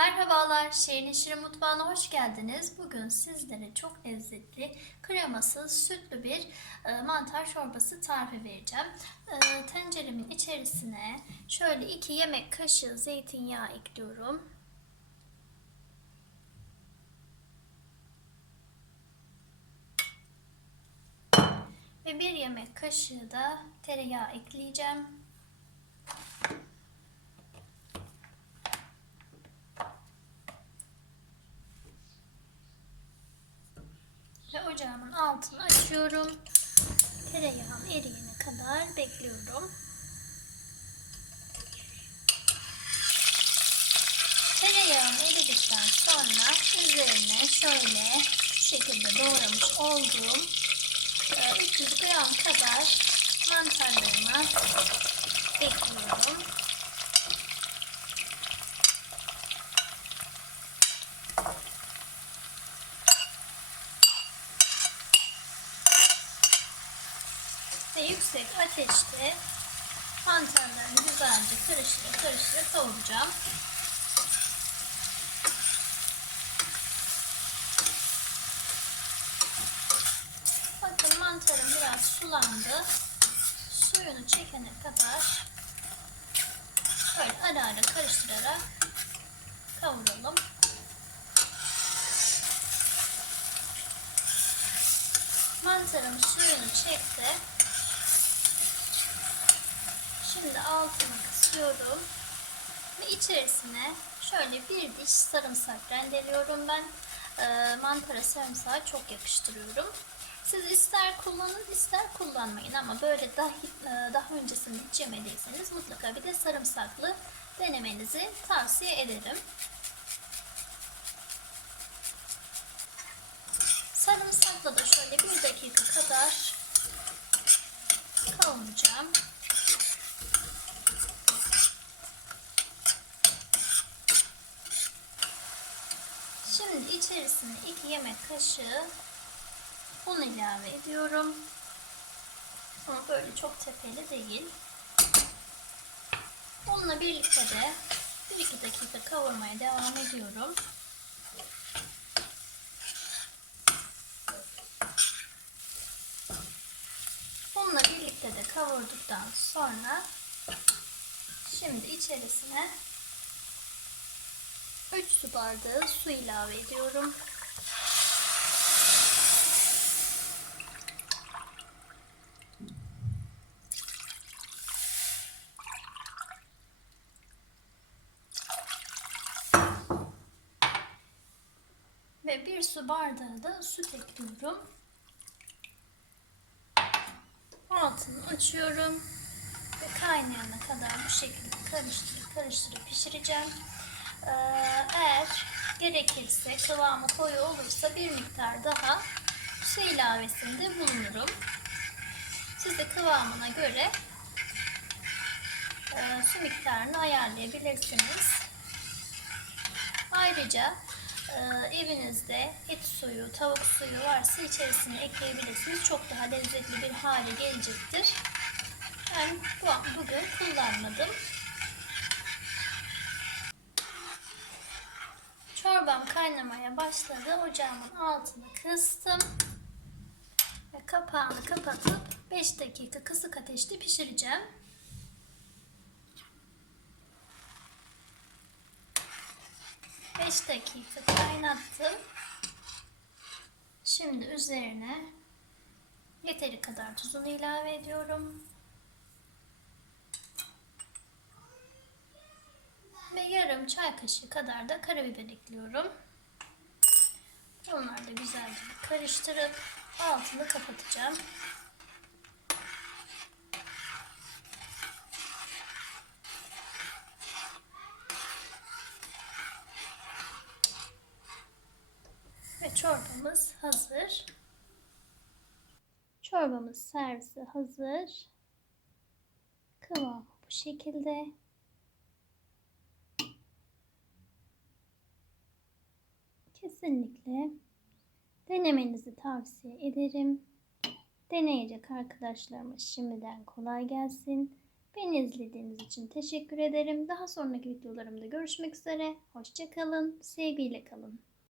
Merhabalar, Şehrin Neşiri Mutfağı'na hoş geldiniz. Bugün sizlere çok lezzetli, kremasız, sütlü bir e, mantar çorbası tarifi vereceğim. E, tenceremin içerisine şöyle 2 yemek kaşığı zeytinyağı ekliyorum. Ve 1 yemek kaşığı da tereyağı ekleyeceğim. Ve ocağımın altını açıyorum. Tereyağım eriyene kadar bekliyorum. Tereyağım eridikten sonra üzerine şöyle şu şekilde doğramış olduğum e, 300 gram kadar mantarlarımı ekliyorum. Ve yüksek ateşte mantarlarını güzelce karıştıra karıştıra kavuracağım. Bakın mantarım biraz sulandı. Suyunu çekene kadar böyle ara ara karıştırarak kavuralım. Mantarım suyunu çekti. Şimdi altını kısıyorum. Ve içerisine şöyle bir diş sarımsak rendeliyorum ben. E, mantara sarımsağı çok yakıştırıyorum. Siz ister kullanın ister kullanmayın ama böyle daha, e, daha öncesinde hiç yemediyseniz mutlaka bir de sarımsaklı denemenizi tavsiye ederim. Sarımsakla da şöyle bir dakika kadar kavuracağım. Şimdi içerisine 2 yemek kaşığı un ilave ediyorum. Ama böyle çok tepeli değil. Bununla birlikte de 1-2 dakika kavurmaya devam ediyorum. Bununla birlikte de kavurduktan sonra şimdi içerisine 3 su bardağı su ilave ediyorum. Ve bir su bardağı da süt ekliyorum. Altını açıyorum. Ve kaynayana kadar bu şekilde karıştırıp karıştırıp pişireceğim. Ee, eğer gerekirse kıvamı koyu olursa bir miktar daha su ilavesinde bulunurum. Siz de kıvamına göre e, su miktarını ayarlayabilirsiniz. Ayrıca e, evinizde et suyu, tavuk suyu varsa içerisine ekleyebilirsiniz. Çok daha lezzetli bir hale gelecektir. Ben bu, bugün kullanmadım. Kaynamaya başladı. Ocağımın altını kıstım. Ve kapağını kapatıp 5 dakika kısık ateşte pişireceğim. Beş dakika kaynattım. Şimdi üzerine yeteri kadar tuzunu ilave ediyorum. Ve yarım çay kaşığı kadar da karabiber ekliyorum. Onları da güzelce karıştırıp altını kapatacağım. Ve çorbamız hazır. Çorbamız servise hazır. Kıvamı bu şekilde. Kesinlikle denemenizi tavsiye ederim. Deneyecek arkadaşlarıma şimdiden kolay gelsin. Beni izlediğiniz için teşekkür ederim. Daha sonraki videolarımda görüşmek üzere. Hoşçakalın. Sevgiyle kalın.